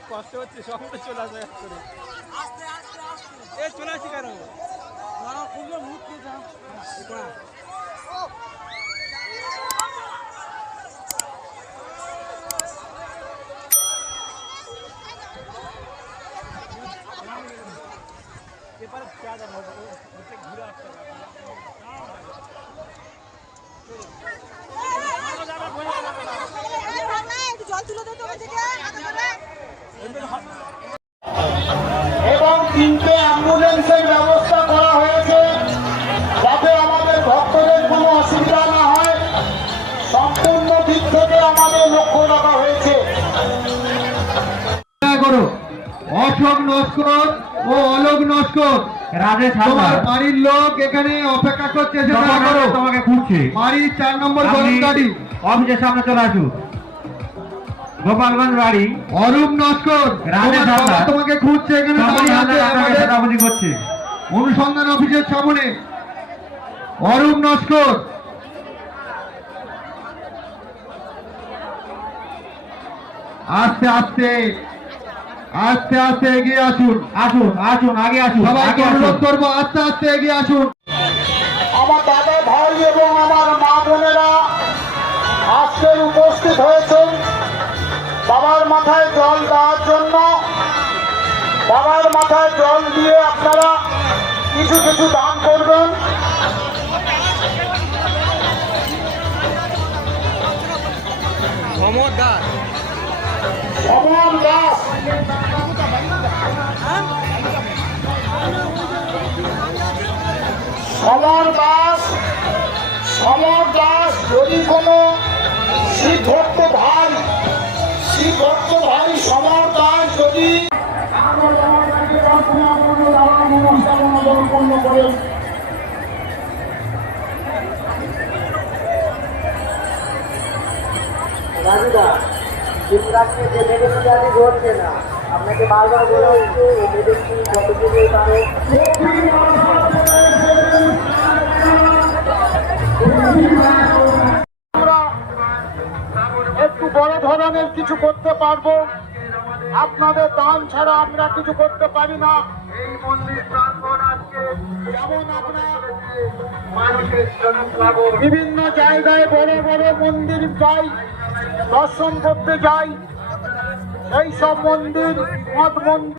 খুব কষ্ট হচ্ছে, সকলে চলে আসে এক করে। এ চলে আসি কেন? এবারে ঘুরে আসতে এবং 3টে অ্যাম্বুলেন্সের ব্যবস্থা করা হয়েছে যাতে আমাদের ভক্তদের কোনো অসুবিধা না হয়। সম্পূর্ণ দিক থেকে আমাদের লক্ষ্য রাখা হয়েছে। অশোক নস্কর ও অলোক নস্কর তোমার বাড়ির লোক এখানে অপেক্ষা করছে, তোমাকে খুঁজছে। বাড়ির 4 নম্বর গরম গাড়ি অফিসের সামনে চলে আসুন। গোপালগঞ্জ বাড়ি অরূপ নস্কর তোমাকে খুঁজছে, এখানে করছে অনুসন্ধান অফিসের সামনে। অরূপ নস্কর আস্তে আস্তে আস্তে আস্তে এগিয়ে আসুন, আসুন আসুন আগে আসুন, সবাইকে অনুরোধ করবো আস্তে আস্তে এগিয়ে আসুন। আমার দাদা ভাই এবং আমার মা বোনেরা আজকের উপস্থিত হয়েছেন বাবার মাথায় জল দেওয়ার জন্য। বাবার মাথায় জল দিয়ে আপনারা কিছু কিছু দান করবেন। সমর দাস সমর দাস সমর দাস সমর দাস যদি কোনো শিব ভক্ত ভাই সমর দাস যদি সম্পন্ন করেন। রাজুদা শিবরাত্রে যে মেডিসিন ঘটছে না, আপনাকে বারবার বলা হচ্ছে এই মেডিসিন যতটুকু পারে একটু বড় ধরনের কিছু করতে পারবো। আপনাদের দান ছাড়া আমরা কিছু করতে পারি না। এই মন্দির প্রাঙ্গণ আজকে যেমন আপনার বিভিন্ন জায়গায় বড় বড় মন্দির যাই, দর্শন করতে যাই, এই সব মন্দির মঠ মন্দির